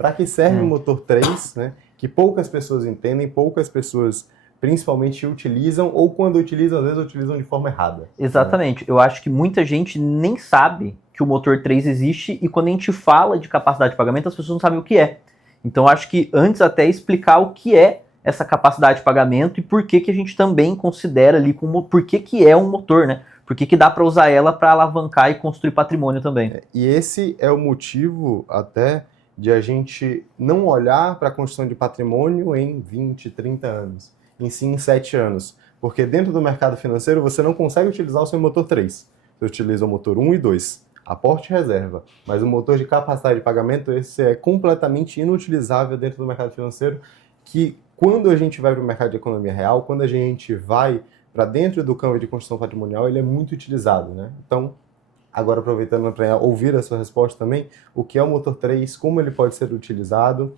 Para que serve o motor 3, né? Que poucas pessoas entendem, poucas pessoas principalmente utilizam, ou quando utilizam, às vezes utilizam de forma errada. Exatamente. Eu acho que muita gente nem sabe que o motor 3 existe, e quando a gente fala de capacidade de pagamento, as pessoas não sabem o que é. Então, eu acho que antes até explicar o que é essa capacidade de pagamento e por que a gente também considera ali como por que é um motor, né? Por que dá para usar ela para alavancar e construir patrimônio também. E esse é o motivo até de a gente não olhar para a construção de patrimônio em 20, 30 anos, em sim em 7 anos. Porque dentro do mercado financeiro você não consegue utilizar o seu motor 3. Você utiliza o motor 1 e 2, aporte e reserva. Mas o motor de capacidade de pagamento, esse é completamente inutilizável dentro do mercado financeiro, que quando a gente vai para o mercado de economia real, quando a gente vai para dentro do campo de construção patrimonial, ele é muito utilizado, né? Então, agora aproveitando para ouvir a sua resposta também, o que é o motor 3, como ele pode ser utilizado,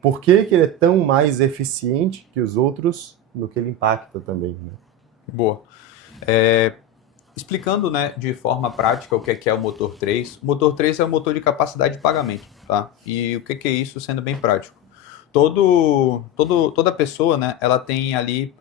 por que ele é tão mais eficiente que os outros, no que ele impacta também, né? Boa. Explicando, né, de forma prática o que é o motor 3. O motor 3 é o motor de capacidade de pagamento, tá? E o que é isso, sendo bem prático? Toda pessoa, né, ela tem ali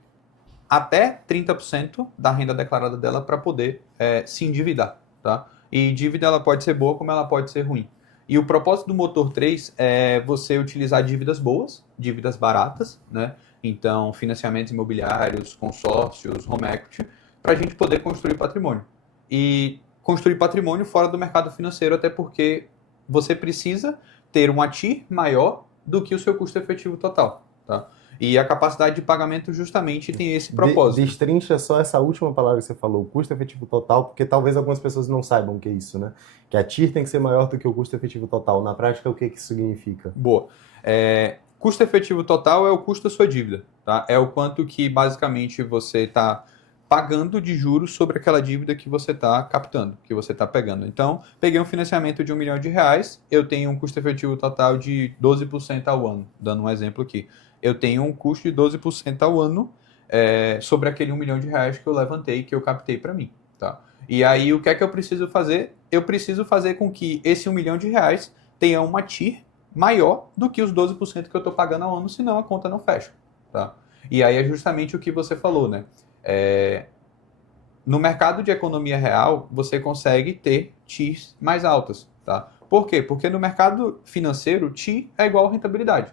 até 30% da renda declarada dela para poder se endividar, tá? E dívida ela pode ser boa como ela pode ser ruim. E o propósito do motor 3 é você utilizar dívidas boas, dívidas baratas, né? Então, financiamentos imobiliários, consórcios, home equity, para a gente poder construir patrimônio. E construir patrimônio fora do mercado financeiro, até porque você precisa ter um ATI maior do que o seu custo efetivo total, tá? E a capacidade de pagamento justamente tem esse propósito. Destrincha só essa última palavra que você falou, o custo efetivo total, porque talvez algumas pessoas não saibam o que é isso, né? Que a TIR tem que ser maior do que o custo efetivo total. Na prática, o que isso significa? Boa. Custo efetivo total é o custo da sua dívida, tá? É o quanto que basicamente você está pagando de juros sobre aquela dívida que você está captando, que você está pegando. Então, peguei um financiamento de R$1 milhão, eu tenho um custo efetivo total de 12% ao ano, dando um exemplo aqui. Eu tenho um custo de 12% ao ano sobre aquele R$1 milhão que eu levantei, que eu captei para mim, tá? E aí, o que é que eu preciso fazer? Eu preciso fazer com que esse R$1 milhão tenha uma TIR maior do que os 12% que eu estou pagando ao ano, senão a conta não fecha, tá? E aí é justamente o que você falou, né? No mercado de economia real, você consegue ter TIRs mais altas, tá? Por quê? Porque no mercado financeiro, TIR é igual a rentabilidade.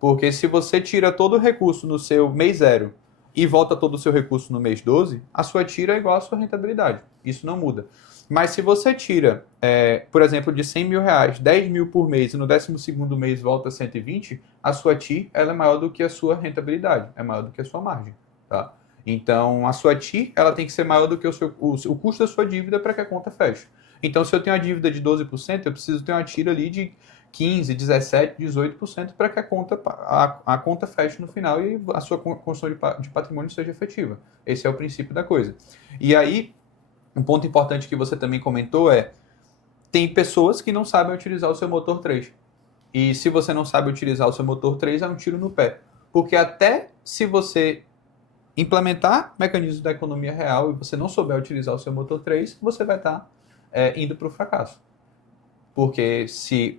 Porque se você tira todo o recurso no seu mês 0 e volta todo o seu recurso no mês 12, a sua TIR é igual à sua rentabilidade. Isso não muda. Mas se você tira, por exemplo, de R$100 mil, 10 mil por mês, e no 12º mês volta 120, a sua TIR ela é maior do que a sua rentabilidade, é maior do que a sua margem, tá? Então, a sua TIR ela tem que ser maior do que o custo da sua dívida para que a conta feche. Então, se eu tenho uma dívida de 12%, eu preciso ter uma TIR ali de 15%, 17%, 18% para que a conta feche no final e a sua construção de patrimônio seja efetiva. Esse é o princípio da coisa. E aí, um ponto importante que você também comentou tem pessoas que não sabem utilizar o seu motor 3. E se você não sabe utilizar o seu motor 3, é um tiro no pé. Porque até se você implementar mecanismos da economia real e você não souber utilizar o seu motor 3, você vai estar indo para o fracasso. Porque,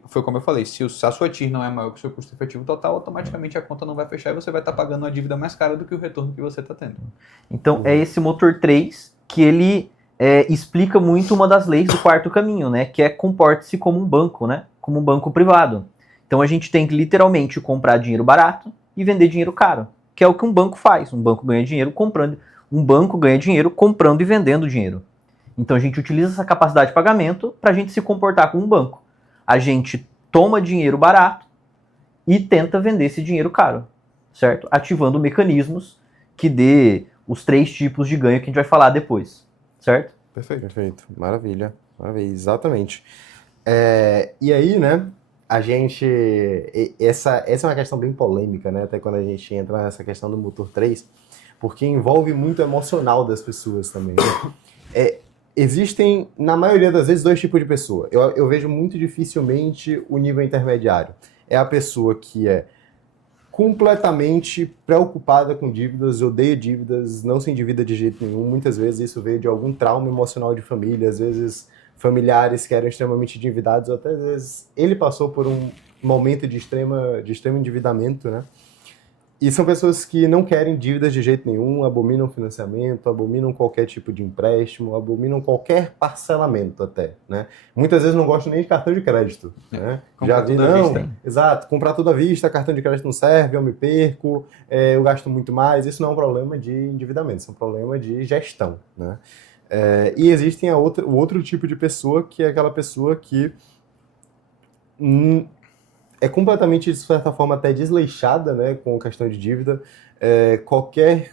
foi como eu falei, se a sua TIR não é maior que o seu custo efetivo total, automaticamente a conta não vai fechar e você vai estar pagando uma dívida mais cara do que o retorno que você está tendo. Então, é esse motor 3 que ele explica muito uma das leis do quarto caminho, né? Que é comporte-se como um banco, né? Como um banco privado. Então, a gente tem que literalmente comprar dinheiro barato e vender dinheiro caro, que é o que um banco faz. Um banco ganha dinheiro comprando, um banco ganha dinheiro comprando e vendendo dinheiro. Então a gente utiliza essa capacidade de pagamento para a gente se comportar como um banco. A gente toma dinheiro barato e tenta vender esse dinheiro caro, certo? Ativando mecanismos que dê os 3 tipos de ganho que a gente vai falar depois, certo? Perfeito. Maravilha. Exatamente. E aí, né, essa é uma questão bem polêmica, né, até quando a gente entra nessa questão do motor 3, porque envolve muito emocional das pessoas também, né? Existem, na maioria das vezes, 2 tipos de pessoa. Eu vejo muito dificilmente o nível intermediário. É a pessoa que é completamente preocupada com dívidas, odeia dívidas, não se endivida de jeito nenhum. Muitas vezes isso veio de algum trauma emocional de família, às vezes familiares que eram extremamente endividados, ou até às vezes ele passou por momento de extremo endividamento, né? E são pessoas que não querem dívidas de jeito nenhum, abominam financiamento, abominam qualquer tipo de empréstimo, abominam qualquer parcelamento até, né? Muitas vezes não gostam nem de cartão de crédito, né? Já vi, não, exato, comprar tudo à vista, cartão de crédito não serve, eu me perco, eu gasto muito mais. Isso não é um problema de endividamento, isso é um problema de gestão, né? E existem o outro tipo de pessoa, que é aquela pessoa que é completamente, de certa forma, até desleixada, né, com questão de dívida. Qualquer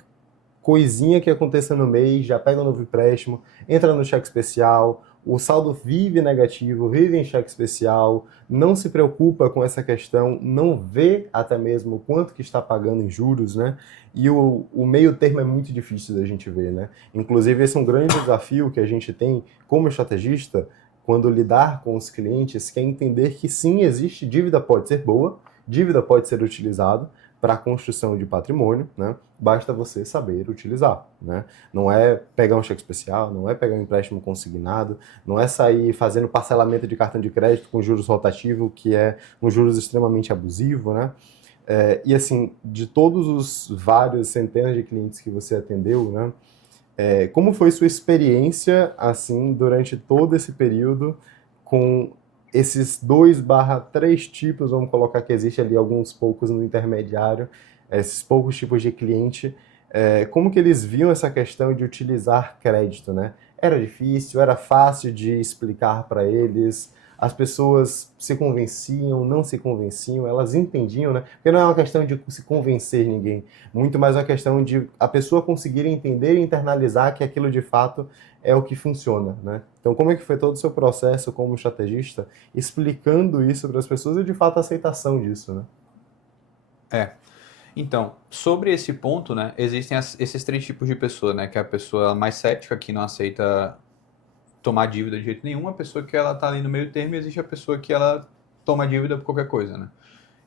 coisinha que aconteça no mês, já pega um novo empréstimo, entra no cheque especial, o saldo vive negativo, vive em cheque especial, não se preocupa com essa questão, não vê até mesmo o quanto que está pagando em juros, né? E o meio termo é muito difícil da gente ver, né? Inclusive, esse é um grande desafio que a gente tem como estrategista, quando lidar com os clientes, que é entender que sim, existe, dívida pode ser boa, dívida pode ser utilizada para a construção de patrimônio, né? Basta você saber utilizar, né? Não é pegar um cheque especial, não é pegar um empréstimo consignado, não é sair fazendo parcelamento de cartão de crédito com juros rotativos, que é um juros extremamente abusivo, né? E assim, de todos os vários centenas de clientes que você atendeu, né? Como foi sua experiência, assim, durante todo esse período, com esses 2/3 tipos, vamos colocar que existe ali alguns poucos no intermediário, esses poucos tipos de cliente, como que eles viam essa questão de utilizar crédito, né? Era difícil, era fácil de explicar para eles, as pessoas se convenciam, não se convenciam, elas entendiam, né? Porque não é uma questão de se convencer ninguém, muito mais uma questão de a pessoa conseguir entender e internalizar que aquilo de fato é o que funciona, né? Então, como é que foi todo o seu processo como estrategista, explicando isso para as pessoas e de fato a aceitação disso, né? Então, sobre esse ponto, né, existem esses 3 tipos de pessoa, né? Que é a pessoa mais cética, que não aceita tomar dívida de jeito nenhum, a pessoa que ela tá ali no meio termo, e existe a pessoa que ela toma dívida por qualquer coisa, né?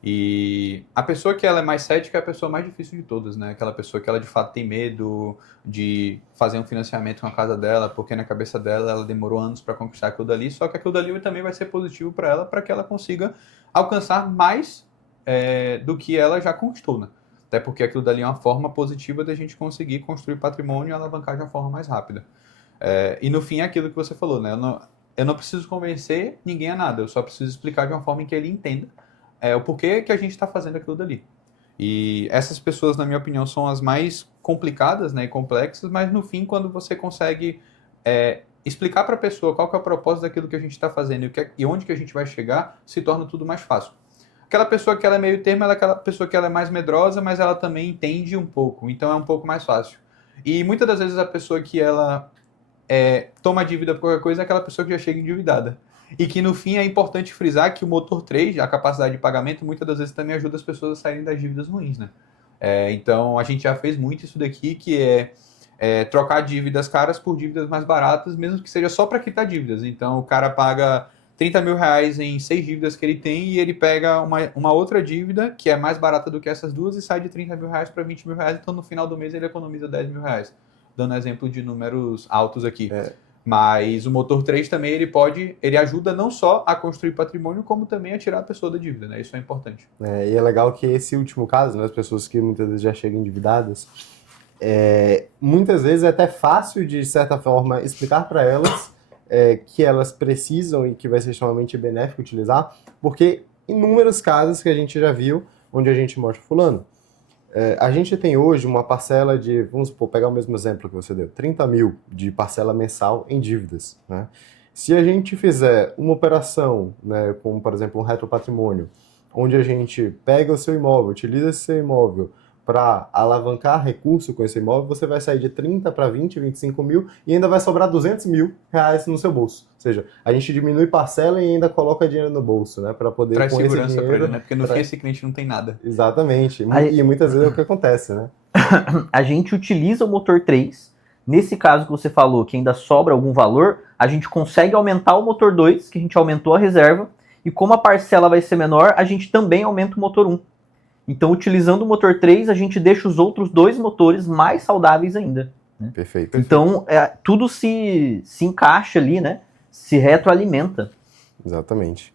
E a pessoa que ela é mais cética é a pessoa mais difícil de todas, né? Aquela pessoa que ela de fato tem medo de fazer um financiamento com a casa dela, porque na cabeça dela ela demorou anos para conquistar aquilo dali, só que aquilo dali também vai ser positivo para ela, para que ela consiga alcançar mais do que ela já conquistou, né? Até porque aquilo dali é uma forma positiva da gente conseguir construir patrimônio e alavancar de uma forma mais rápida. E no fim é aquilo que você falou, né? Eu não preciso convencer ninguém a nada, eu só preciso explicar de uma forma em que ele entenda o porquê que a gente está fazendo aquilo dali. E essas pessoas, na minha opinião, são as mais complicadas, né, e complexas, mas no fim, quando você consegue explicar para a pessoa qual que é o propósito daquilo que a gente está fazendo e onde que a gente vai chegar, se torna tudo mais fácil. Aquela pessoa que ela é meio termo, ela é aquela pessoa que ela é mais medrosa, mas ela também entende um pouco, então é um pouco mais fácil. E muitas das vezes a pessoa que ela toma dívida por qualquer coisa é aquela pessoa que já chega endividada. E que no fim é importante frisar que o motor 3, a capacidade de pagamento, muitas das vezes também ajuda as pessoas a saírem das dívidas ruins, né? Então a gente já fez muito isso daqui, que é trocar dívidas caras por dívidas mais baratas, mesmo que seja só para quitar dívidas. Então o cara paga 30 mil reais em 6 dívidas que ele tem e ele pega uma outra dívida que é mais barata do que essas duas e sai de 30 mil reais para 20 mil reais, então no final do mês ele economiza 10 mil reais. Dando exemplo de números altos aqui. Mas o motor 3 também ele ajuda não só a construir patrimônio, como também a tirar a pessoa da dívida, né? Isso é importante. E é legal que esse último caso, né, as pessoas que muitas vezes já chegam endividadas, muitas vezes é até fácil, de certa forma, explicar para elas que elas precisam e que vai ser extremamente benéfico utilizar, porque inúmeros casos que a gente já viu, onde a gente mostra fulano. A gente tem hoje uma parcela de, vamos supor, pegar o mesmo exemplo que você deu, 30 mil de parcela mensal em dívidas, né? Se a gente fizer uma operação, né, como, por exemplo, um retropatrimônio, onde a gente pega o seu imóvel, utiliza esse seu imóvel para alavancar recurso com esse imóvel, você vai sair de 30 para 20, 25 mil e ainda vai sobrar 200 mil reais no seu bolso. Ou seja, a gente diminui parcela e ainda coloca dinheiro no bolso, né? Para poder traz com esse segurança dinheiro, para ele, né? Porque no fim esse cliente não tem nada. Exatamente. E muitas vezes é o que acontece, né? A gente utiliza o motor 3. Nesse caso que você falou, que ainda sobra algum valor, a gente consegue aumentar o motor 2, que a gente aumentou a reserva, e como a parcela vai ser menor, a gente também aumenta o motor 1. Então, utilizando o motor 3, a gente deixa os outros 2 motores mais saudáveis ainda. Né? Perfeito. Então, tudo se encaixa ali, né? Se retroalimenta. Exatamente.